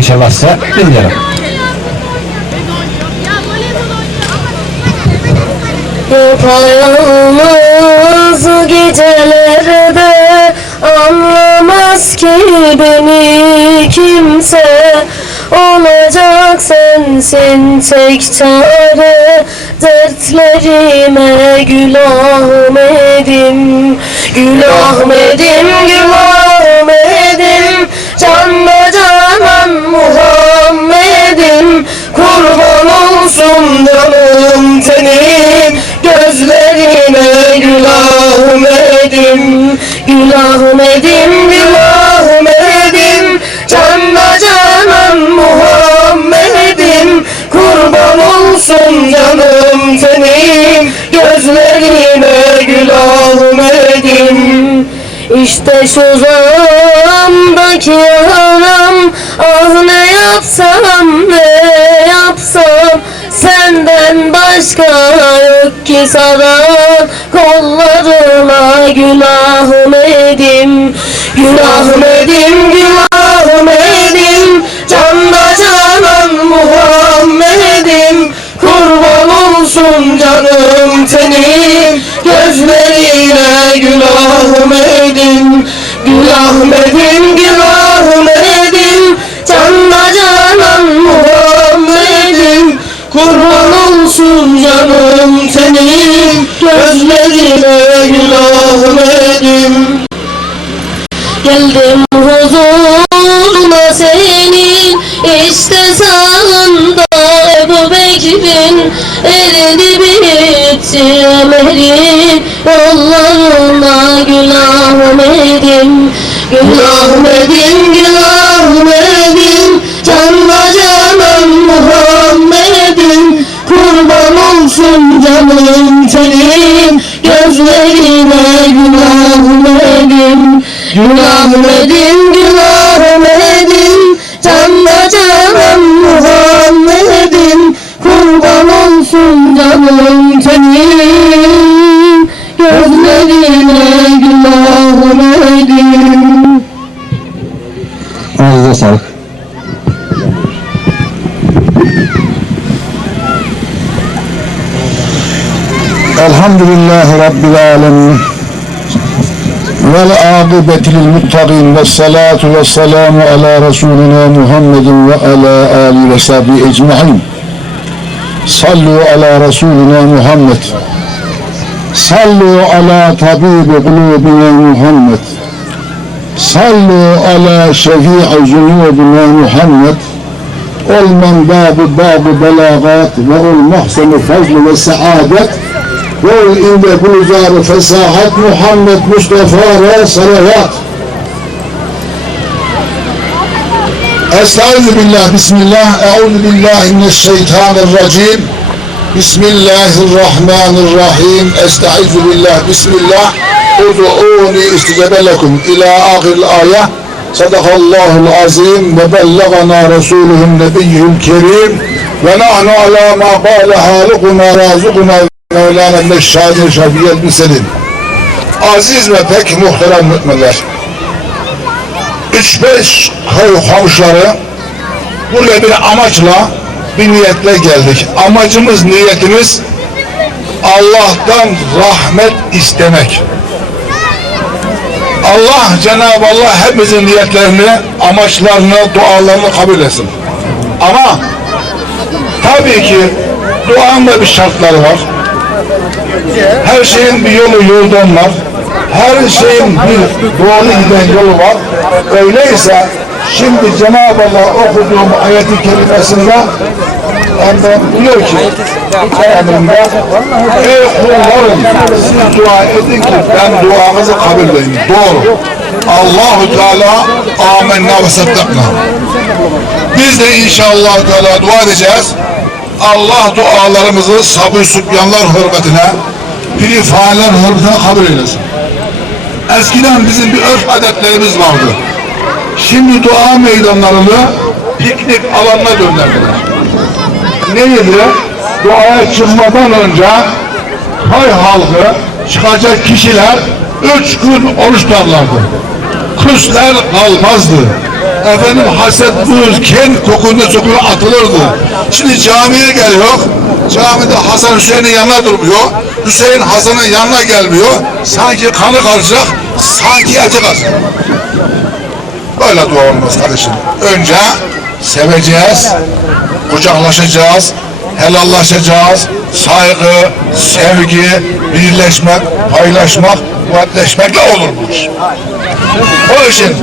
inşallah size dinleyelim. Yapayalnız gecelerde Anlamaz ki beni kimse. Olacak sensin tek çare Dertlerime gül Ahmet'im Gül Ahmet'im, gül Ahmet'im Canla canan Muhammed'im Kurban olsun canım tenim Gözlerine gül Ahmet'im Gül Ahmet'im, gül Ahmet'im Canla canan Muhammed'im Kurban olsun canım tenim Gözlerine gül Ahmet'im İşte şu zamdaki yapsam ne yapsam Senden başka yok ki saran Kollarına gül Ahmet'im Gül Ahmet'im, gül Ahmet'im Canla canan Muhammed'im Kurban olsun canım tenim Gözlerine gül Ahmet'im Gül Ahmet'im, tenim Gözlerine gül Ahmet'im Geldim huzuruna senin işte sağında Ebu Bekir'in eridi bitti. Ömer'in yollarına Gül Ahmet'im Gül Ahmet'im, canım senin Gözlerine Gül Ahmet'im Gül Ahmet'im, Gül Ahmet'im Canla canan Muhammed'im Kurban olsun canım senin. Gözlerine Rabbil Alemin. Vel âgıbeti lil muttaqin ve salatu ve selamu ala Resulina Muhammedin ve ala Ali ve sahbihi ecma'in. Sallu ala Resulina Muhammed. Sallu ala tabibi kulubina Muhammed. Sallu ala şefi'i zunubina Muhammed. Ol men babu belagat ve ol mahsenu fazl ve saadet Kul inde gülzar fesahat Muhammed Mustafa'ya salavat. Estaizu billah, bismillah, euzu billahi mineşşeytanirracim. Bismillahirrahmanirrahim. Estaizu billah, bismillah. Udu'uni istecebe lekum ila ahiril ayah. Sadakallahul azim ve bellagana Resuluhun nebiyyül kerim ve nahnu ala ma qala halikuna razukuna Mevlana Meşşadi Şafiyel Müselim Aziz ve pek muhterem müminler 3-5 köy komşuları buraya bir amaçla bir niyetle geldik. Amacımız, niyetimiz Allah'tan rahmet istemek. Allah Cenab-ı Allah hepimizin niyetlerini, amaçlarını, dualarını kabul etsin. Ama tabii ki duanın da bir şartları var. Her şeyin bir yolu yoldan var. Her şeyin bir doğru giden yolu var. Öyleyse şimdi Cenab-ı Allah okuduğum ayeti kerimesinde ondan diyor ki emrinde Ey kullarım siz dua edin ki ben duanızı kabul edeyim. Doğru. Allahu Teala amenna ve saddakna. Biz de inşallah Teala dua edeceğiz. Allah dualarımızı sabır sübyanlar hürmetine, piri faaller hürmetine kabul eylesin. Eskiden bizim bir örf adetlerimiz vardı. Şimdi dua meydanlarını piknik alanına döndürdüler. Neydi? Duaya çıkmadan önce köy halkı çıkacak kişiler üç gün oruç tutarlardı. Kuşlar kalmazdı. Efendim haset, buz, ken kokunda sokuna atılırdı. Şimdi camiye geliyor, camide Hasan Hüseyin'in yanına durmuyor, Hüseyin Hasan'ın yanına gelmiyor, sanki kanı karacak, sanki eti karacak. Böyle dua olmaz kardeşim. Önce seveceğiz, kucaklaşacağız, helallaşacağız, saygı, sevgi, birleşmek, paylaşmak, kuvvetleşmekle olur bu iş. O için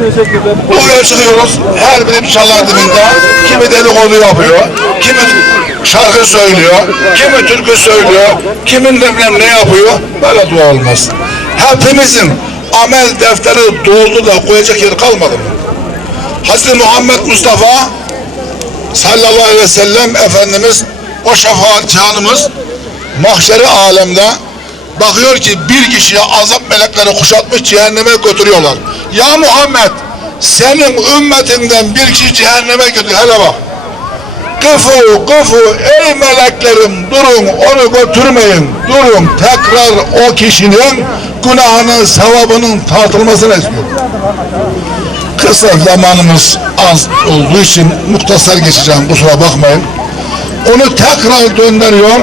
buraya çıkıyoruz, her biri bir çalar dibinde, kimi dedikodu yapıyor, kimi şarkı söylüyor, kimi türkü söylüyor, kimin de bilmem ne yapıyor, böyle dua olmaz. Hepimizin amel defteri doldu da koyacak yer kalmadı mı? Hazreti Muhammed Mustafa sallallahu aleyhi ve sellem Efendimiz o şefaat canımız mahşeri alemde bakıyor ki bir kişiye azap melekleri kuşatmış cehenneme götürüyorlar. Ya Muhammed senin ümmetinden bir kişi cehenneme götürüyor. Hele bak. Kıfu kıfu ey meleklerim durun onu götürmeyin. Durun tekrar o kişinin günahının sevabının tartılmasını istiyor kısa zamanımız az olduğu için muhtasar geçeceğim kusura bakmayın. Onu tekrar döndürüyor.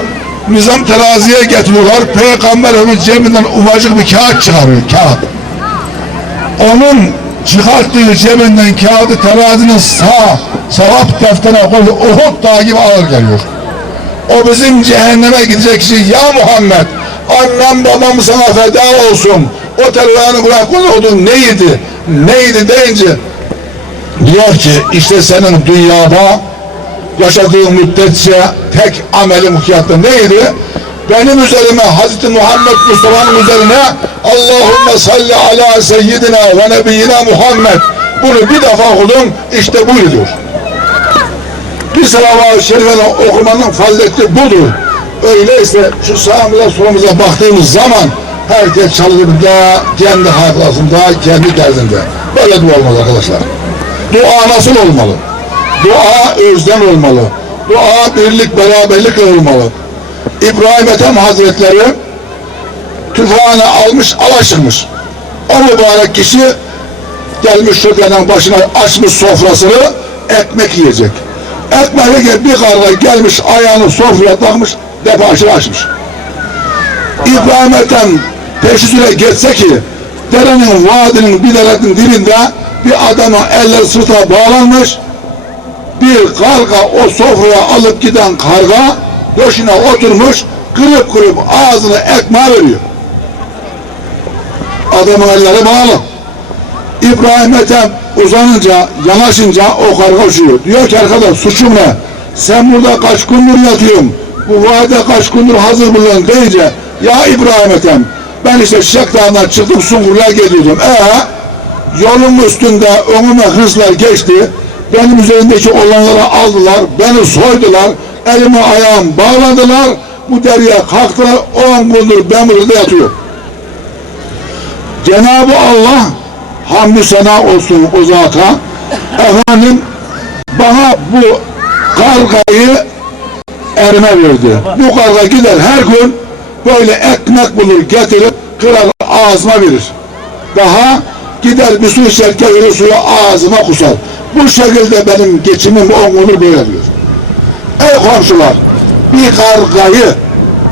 Nizam teraziye getiriyorlar. Peygamber Efendimiz cebinden ufacık bir kağıt çıkarıyor. Kağıt. Onun çıkarttığı cebinden kağıdı terazinin sağ sevap defterine koyuyor. Uhud dağı gibi ağır geliyor. O bizim cehenneme gidecek kişi ya Muhammed annem babam sana feda olsun. O terörünü bırak odun neydi? Neydi deyince diyor ki işte senin dünyada yaşadığın müddetçe tek ameli mukiyatta neydi? Benim üzerime Hazreti Muhammed Mustafa'nın üzerine Allahümme salli ala seyyidina ve nebiyyina Muhammed bunu bir defa okudum işte buydu bir salavat-ı şerifeni okumanın fazileti budur. Öyleyse şu sağımıza solumuza baktığımız zaman herkes çalışında kendi hayatında, kendi derdinde. Böyle dua olmaz arkadaşlar. Dua nasıl olmalı? Dua özlem olmalı. Dua birlik, beraberlik olmalı. İbrahim Ethem Hazretleri tüfeğini almış, alaşırmış. O mübarek kişi gelmiş şökenin başına açmış sofrasını ekmek yiyecek. Ekmeğe gel bir karga gelmiş ayağını sofraya takmış defaşını açmış. İbrahim Ethem peşisine geçse ki derenin vadinin bir derenin dibinde bir adama eller sırtına bağlanmış bir karga o sofraya alıp giden karga döşüne oturmuş kırıp kırıp ağzını ekmeğe veriyor. Adamın elleri bağlı. İbrahim Ethem uzanınca, yanaşınca o karga uçuyor. Diyor ki arkadaş suçum ne? Sen burada kaç gündür yatıyorsun? Bu vade kaç gündür hazır bulunan deyince ya İbrahim Ethem ben işte Şişek Dağı'ndan çıktım Sungurlu'ya geliyordum. Ee, yolun üstünde önüme hırslar geçti. Benim üzerimdeki olanları aldılar. Beni soydular. Elimi ayağımı bağladılar. Bu deryaya kalktılar. 10 gündür ben burada yatıyorum. Cenab-ı Allah hamdü sena olsun o zata. Efendim bana bu kargayı erime verdi. Bu karga gider her gün böyle ekmek bulur getirip kırar ağzıma verir. Daha gider bir su içerken verir suyu ağzıma kusar. Bu şekilde benim geçimim on olur böyle diyor. Ey komşular bir kargayı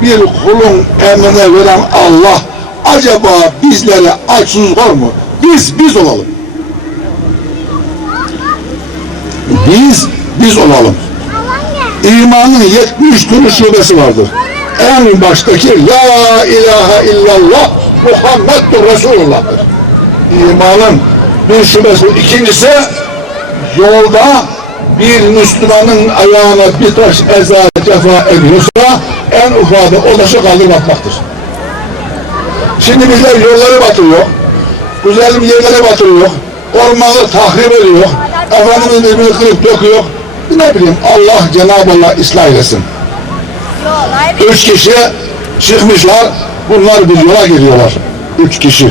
bir kulun emrine veren Allah acaba bizlere açsız var mı? Biz biz olalım. Biz biz olalım. İmanın 70 türlü şubesi vardır. En baştaki La ilahe illallah Muhammedur Resulullah'tır. İmanın bir şubesi. İkincisi yolda bir Müslümanın ayağına bir taş eza cefa ediyorsa en ufada o taşı kaldırmaktır. Şimdi bizler yolları batırıyor, güzel yerlere batırıyor, ormanları tahrip ediyor, Efendimiz birbirini kırıp döküyor. Ne bileyim Allah Cenab-ı Allah ıslah eylesin. Üç kişi çıkmışlar, bunlar bir yola geliyorlar. Üç kişi.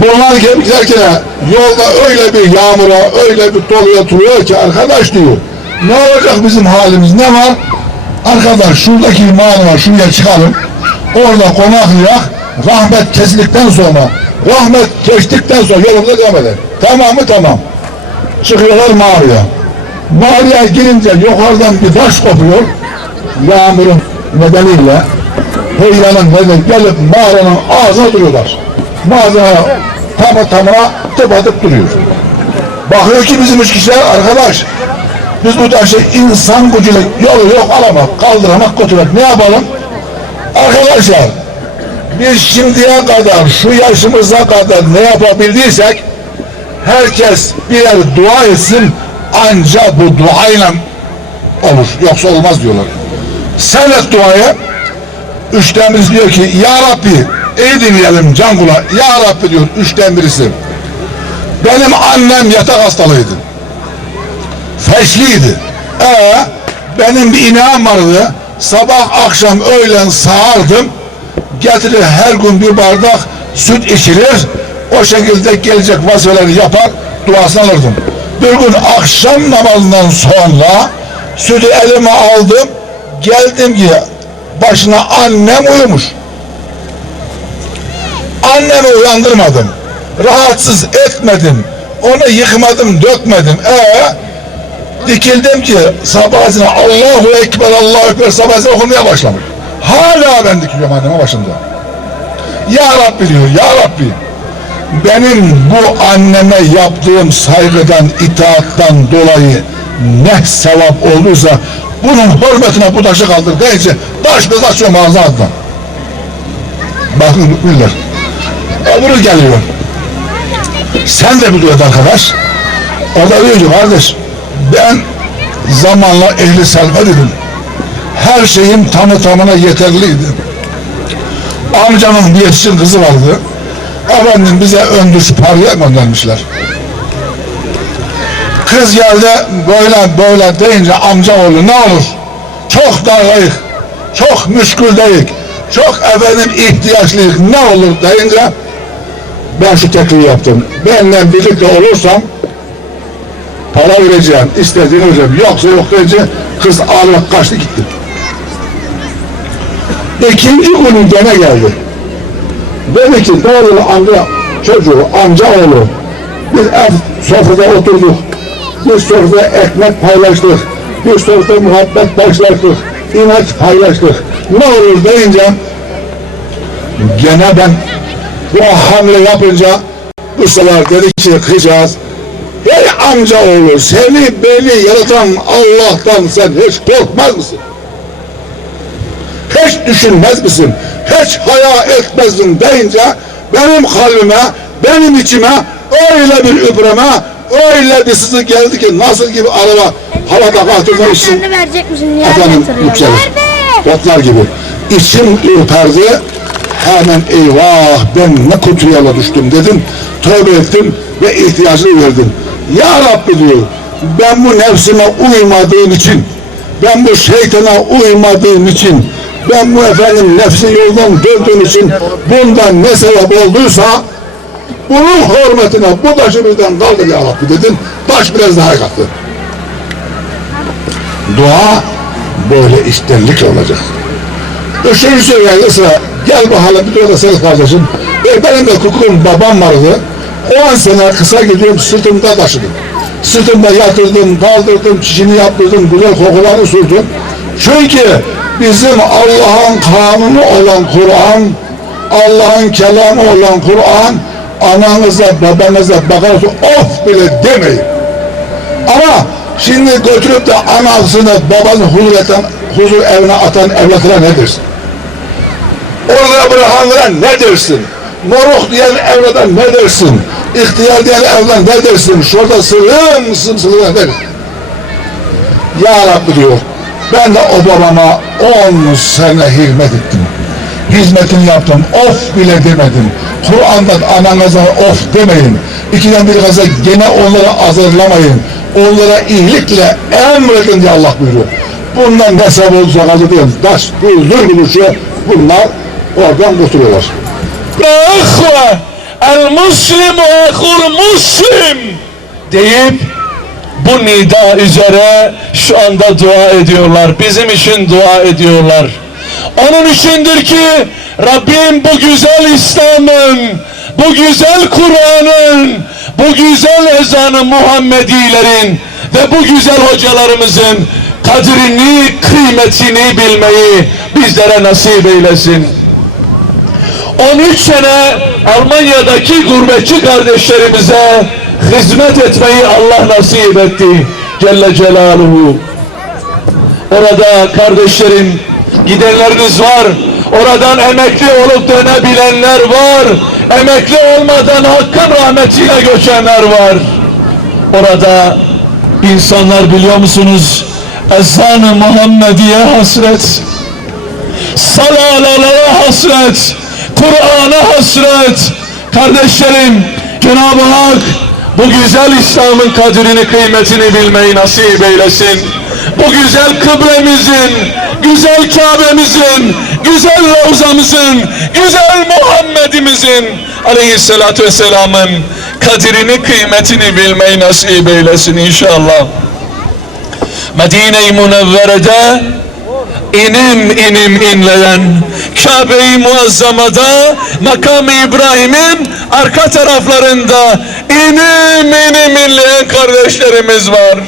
Bunlar giderken yolda öyle bir yağmura, öyle bir doluya turuyor ki arkadaş diyor, ne olacak bizim halimiz, ne var? Arkadaş şuradaki mağara şuraya çıkalım, orada konaklayak, rahmet kesildikten sonra, rahmet geçtikten sonra yolumuza devam edelim. Tamam mı? Tamam. çıkıyorlar mağaraya. Mağaraya girince yukarıdan bir taş kopuyor. Yağmurun nedeniyle heyelanın nedeniyle gelip mağaranın ağzına duruyorlar. Mağaraya tamı tamına tıpatıp duruyor. Bakıyor ki bizim üç kişiler arkadaş. Biz bu taşı insan gücüyle yolu yok alamak, kaldıramak, götürmek. Ne yapalım? Arkadaşlar biz şimdiye kadar şu yaşımıza kadar ne yapabildiysek herkes birer dua etsin ancak bu duayla olur. Yoksa olmaz diyorlar. Sen et duayı. Üçten diyor ki Ya Rabbi iyi dinleyelim can kulağı. Ya Rabbi diyor üçten birisi. Benim annem yatak hastalıydı. Feşliydi. Ee, benim bir ineğim vardı. Sabah akşam öğlen sağardım. Getirir her gün bir bardak süt içilir. O şekilde gelecek vazifeleri yapar, duasını alırdım. Bir gün akşam namazından sonra sütü elime aldım. Geldim ki başına annem uyumuş. Annemi uyandırmadım. Rahatsız etmedim. Onu yıkmadım, dökmedim. Ee, dikildim ki sabahına Allahu Ekber, Allahu Ekber sabahına okumaya başlamış. Hala ben dikiliyorum anneme başında. Ya Rabbi diyor, Ya Rabbi benim bu anneme yaptığım saygıdan, itaattan dolayı ne sevap olduysa bunun hürmetine bu taşı kaldır deyince taş bez açıyorum ağzına adına. Bakın müminler. Öbürü geliyor. Sen de biliyorsun arkadaş. O da diyor ki kardeş ben zamanla ehli selve dedim. Her şeyim tamı tamına yeterliydi. Amcamın bir yetişkin kızı vardı. Efendim bize ön düş paraya göndermişler. Kız geldi böyle böyle deyince amcaoğlu ne olur? Çok darlayık, çok müşkül değil, çok efendim ihtiyaçlıyız ne olur deyince ben şu teklifi yaptım. Benimle birlikte olursan para vereceğim, istediğini vereceğim. Yoksa yok deyince kız ağlayarak kaçtı gitti. İkinci günü gene geldi. Dedi ki doğru amca çocuğu, amca oğlu. Biz ev sofrada oturduk. Bir sofrada ekmek paylaştık. Bir sofrada muhabbet paylaştık. İnat paylaştık. Ne olur deyince gene ben bu hamle yapınca bu sefer dedi ki kızcağız Hey amca oğlu seni beni yaratan Allah'tan sen hiç korkmaz mısın? Hiç düşünmez misin? Hiç haya etmez misin deyince benim kalbime, benim içime öyle bir übreme, öyle bir sızı geldi ki nasıl gibi araba havada kalktığında için efendim yükselir. Otlar gibi. İçim ürperdi. Hemen eyvah ben ne kötü yola düştüm dedim. Tövbe ettim ve ihtiyacını verdim. Ya Rabbi diyor ben bu nefsime uymadığım için ben bu şeytana uymadığım için ben bu efendim nefsi yoldan döndüğüm için bundan ne sevap olduysa bunun hürmetine bu taşı bizden kaldır ya Rabbi dedim. Taş biraz daha kalktı. Dua böyle iştenlik olacak. Üçüncü geldi sıra. Gel bakalım bir orada sen kardeşim. E, benim de kukum babam vardı. 10 sene kısa gidiyorum sırtımda taşıdım. Sırtımda yatırdım, kaldırdım, çişini yaptırdım, güzel kokularını sürdüm. Çünkü bizim Allah'ın kanunu olan Kur'an, Allah'ın kelamı olan Kur'an, ananıza, babanıza bakarsa of bile demeyin. Ama şimdi götürüp de anasını, babasını huzur, eten, huzur evine atan evlatlara ne dersin? Orada bırakanlara ne dersin? Moruk diyen evlada ne dersin? İhtiyar diyen evlada ne dersin? Şurada sırım sımsılı ne? Ya Rabbi diyor, ben de o babama on sene hizmet ettim. Hizmetini yaptım, of bile demedim. Kur'an'da ananıza of demeyin. İkiden bir gaza gene onları azarlamayın. Onlara iyilikle emredin diye Allah buyuruyor. Bundan sebep olacak acı değil. Taş, buzdur buluşu bunlar oradan kurtuluyorlar. İhve el muslimu ehul muslim deyip bu nida üzere şu anda dua ediyorlar. Bizim için dua ediyorlar. Onun içindir ki Rabbim bu güzel İslam'ın, bu güzel Kur'an'ın, bu güzel ezanı Muhammedilerin ve bu güzel hocalarımızın kadrini, kıymetini bilmeyi bizlere nasip eylesin. 13 sene Almanya'daki gurbetçi kardeşlerimize hizmet etmeyi Allah nasip etti. Celle Celaluhu. Orada kardeşlerim gidenleriniz var. Oradan emekli olup dönebilenler var. Emekli olmadan hakkın rahmetiyle göçenler var. Orada insanlar biliyor musunuz? Ezan-ı Muhammediye hasret. Salalalara hasret. Kur'an'a hasret. Kardeşlerim Cenab-ı Hak bu güzel İslam'ın kadrini kıymetini bilmeyi nasip eylesin. Bu güzel kıblemizin, güzel Kabe'mizin, güzel Ravzamızın, güzel Muhammed'imizin aleyhissalatü vesselamın kadrini kıymetini bilmeyi nasip eylesin inşallah. Medine-i Münevvere'de inim inim inleyen Kabe-i Muazzama'da makam İbrahim'in arka taraflarında inim inim inleyen kardeşlerimiz var.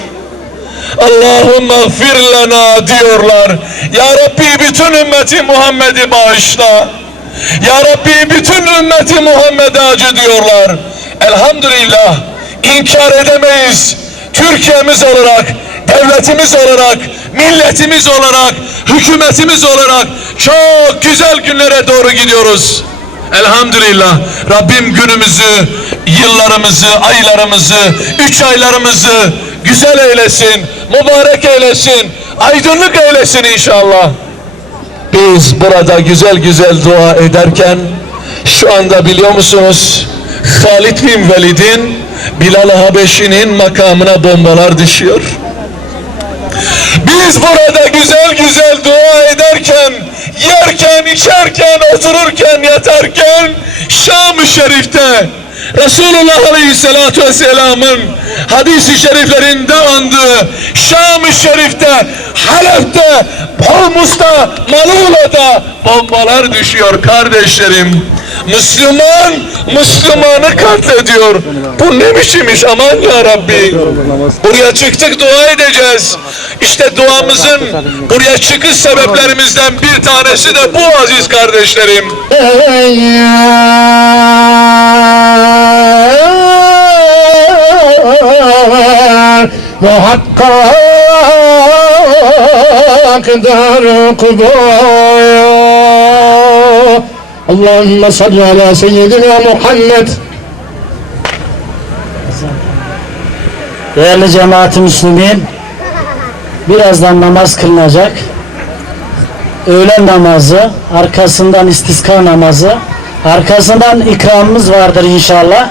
Allahümme fir lena diyorlar. Ya Rabbi bütün ümmeti Muhammed'i bağışla. Ya Rabbi bütün ümmeti Muhammed'e acı diyorlar. Elhamdülillah inkar edemeyiz. Türkiye'miz olarak, devletimiz olarak, milletimiz olarak, hükümetimiz olarak çok güzel günlere doğru gidiyoruz. Elhamdülillah Rabbim günümüzü, yıllarımızı, aylarımızı, üç aylarımızı güzel eylesin, mübarek eylesin, aydınlık eylesin inşallah. Biz burada güzel güzel dua ederken şu anda biliyor musunuz Halid bin Velid'in Bilal Habeşi'nin makamına bombalar düşüyor. Biz burada güzel güzel dua ederken, yerken, içerken, otururken, yatarken Şam-ı Şerif'te Resulullah Aleyhisselatü Vesselam'ın hadisi şeriflerinde andığı Şam-ı Şerif'te, Halep'te, Hormuz'da, Malula'da bombalar düşüyor kardeşlerim. Müslüman, Müslümanı katlediyor. Bu ne biçim iş aman ya Rabbi. Buraya çıktık dua edeceğiz. İşte duamızın buraya çıkış sebeplerimizden bir tanesi de bu aziz kardeşlerim. Muhakkak kuboya Allahümme salli ala seyyidina Muhammed Değerli cemaat-i Müslümin, birazdan namaz kılınacak. Öğlen namazı, arkasından istiska namazı, arkasından ikramımız vardır inşallah.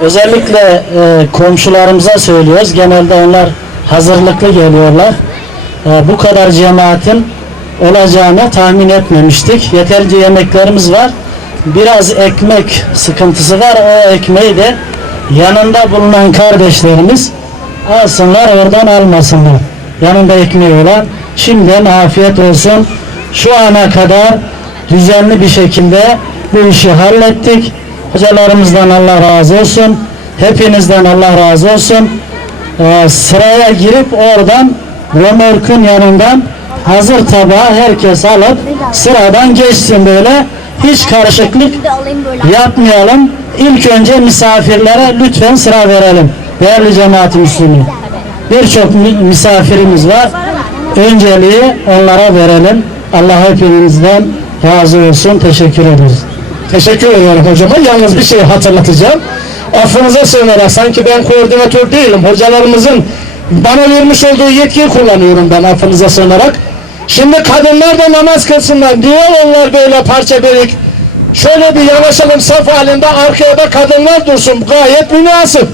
Özellikle e, komşularımıza söylüyoruz. Genelde onlar hazırlıklı geliyorlar. E, bu kadar cemaatin olacağını tahmin etmemiştik. Yeterince yemeklerimiz var. Biraz ekmek sıkıntısı var. O ekmeği de yanında bulunan kardeşlerimiz alsınlar oradan almasınlar. Yanında ekmeği olan şimdiden afiyet olsun. Şu ana kadar düzenli bir şekilde bu işi hallettik. Hocalarımızdan Allah razı olsun. Hepinizden Allah razı olsun. Ee, sıraya girip oradan Römork'un yanından hazır tabağı herkes alıp sıradan geçsin böyle. Hiç karışıklık yapmayalım. İlk önce misafirlere lütfen sıra verelim. Değerli cemaat-i Müslümin. Birçok mi- misafirimiz var. Önceliği onlara verelim. Allah hepinizden razı olsun. Teşekkür ederiz. Teşekkür ederim hocama. Yalnız bir şey hatırlatacağım. Affınıza sığınarak sanki ben koordinatör değilim. Hocalarımızın bana vermiş olduğu yetkiyi kullanıyorum ben affınıza sığınarak. Şimdi kadınlar da namaz kılsınlar. Niye onlar böyle parça berik? Şöyle bir yanaşalım saf halinde arkaya da kadınlar dursun. Gayet münasip.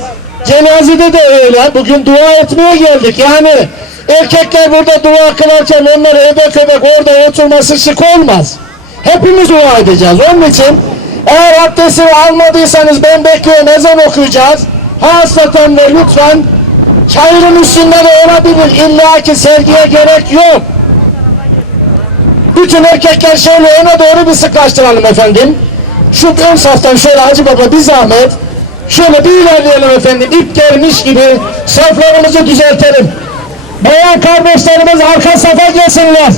Cenazede de öyle. Bugün dua etmeye geldik. Yani erkekler burada dua kılarken onları ebek ebek orada oturması şık olmaz. Hepimiz dua edeceğiz. Onun için eğer abdesti almadıysanız ben bekliyorum ezan okuyacağız. Hasaten ve lütfen çayırın üstünde de olabilir. İlla ki sergiye gerek yok. Bütün erkekler şöyle öne doğru bir sıklaştıralım efendim. Şu ön saftan şöyle Hacı Baba bir zahmet Şöyle bir ilerleyelim efendim. İp gelmiş gibi saflarımızı düzeltelim. Bayan kardeşlerimiz arka safa gelsinler.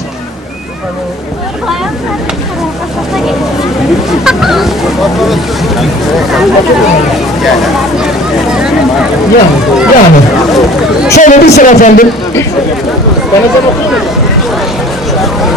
Yani, yani. Şöyle bir sıra efendim.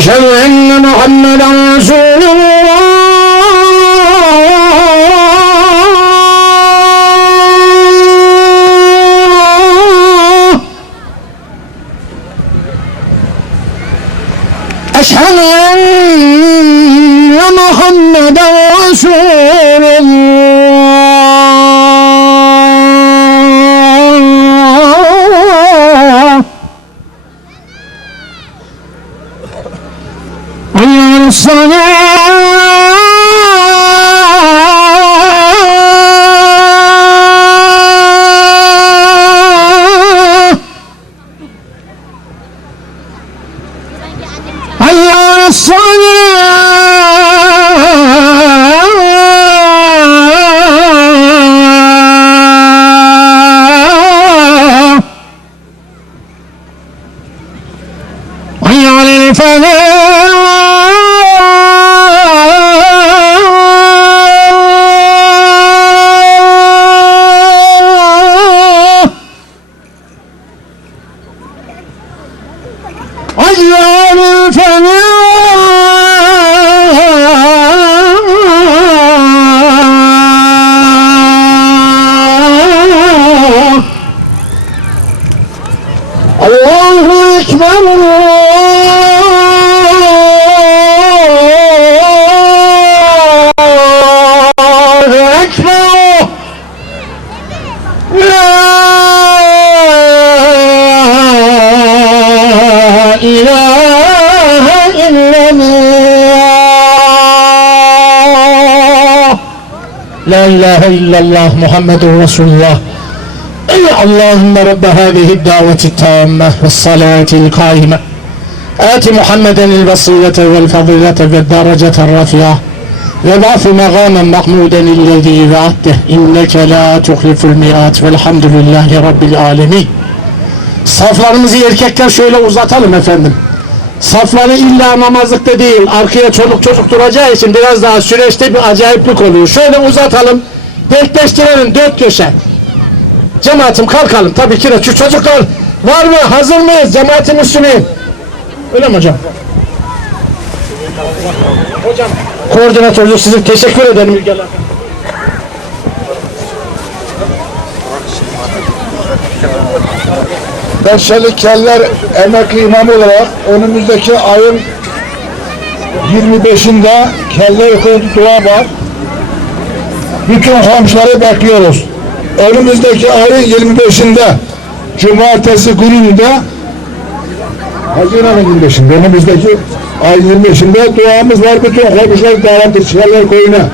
أشهد أن محمدا الصلاة الله أكبر لا إله إلا الله لا إله إلا الله محمد رسول الله. اللهم رب هذه الدعوة التامة والصلاة القائمة آت محمدا الوسيلة والفضيلة والدرجة الرفيعة وضعف مقاما محمودا الذي وعدته إنك لا تخلف المئات والحمد لله رب العالمين Saflarımızı erkekler şöyle uzatalım efendim. Safları illa namazlıkta değil, arkaya çoluk çocuk duracağı için biraz daha süreçte bir acayiplik oluyor. Şöyle uzatalım, denkleştirelim dört köşe. Cemaatim kalkalım. Tabii ki de şu çocuklar var mı? Hazır mıyız? Cemaatin üstüne. Öyle mi hocam? Hocam. Koordinatörlük sizin teşekkür ederim. Ben Şelik Keller emekli imam olarak önümüzdeki ayın 25'inde Kelle Okulu dua var. Bütün komşuları bekliyoruz. Önümüzdeki ayın 25'inde Cumartesi gününde Haziran'ın 25'inde önümüzdeki ay 25'inde duamız var. Bütün komşular davetli Keller Koyu'na.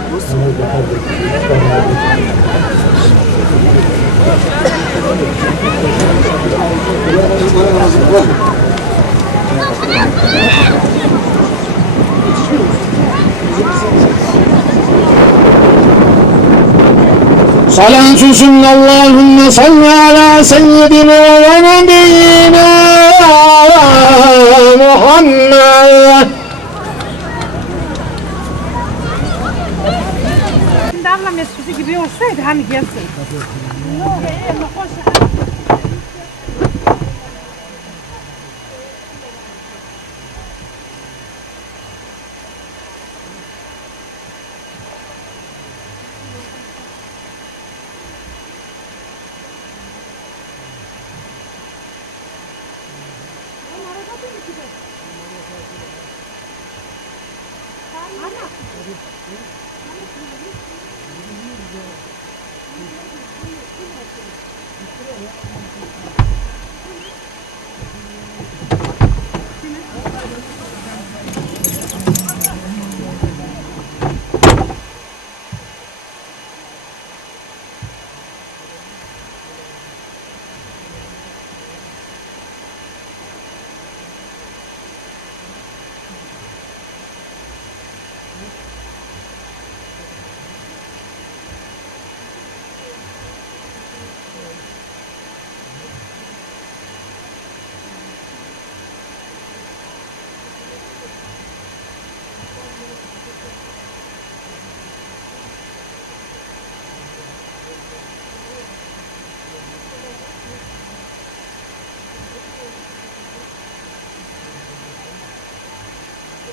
صلاة سنة اللهم صل على سيدنا ونبينا محمد Şimdi ablam eskisi gibi olsaydı hani gelsin.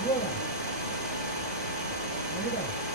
没有了，没有了。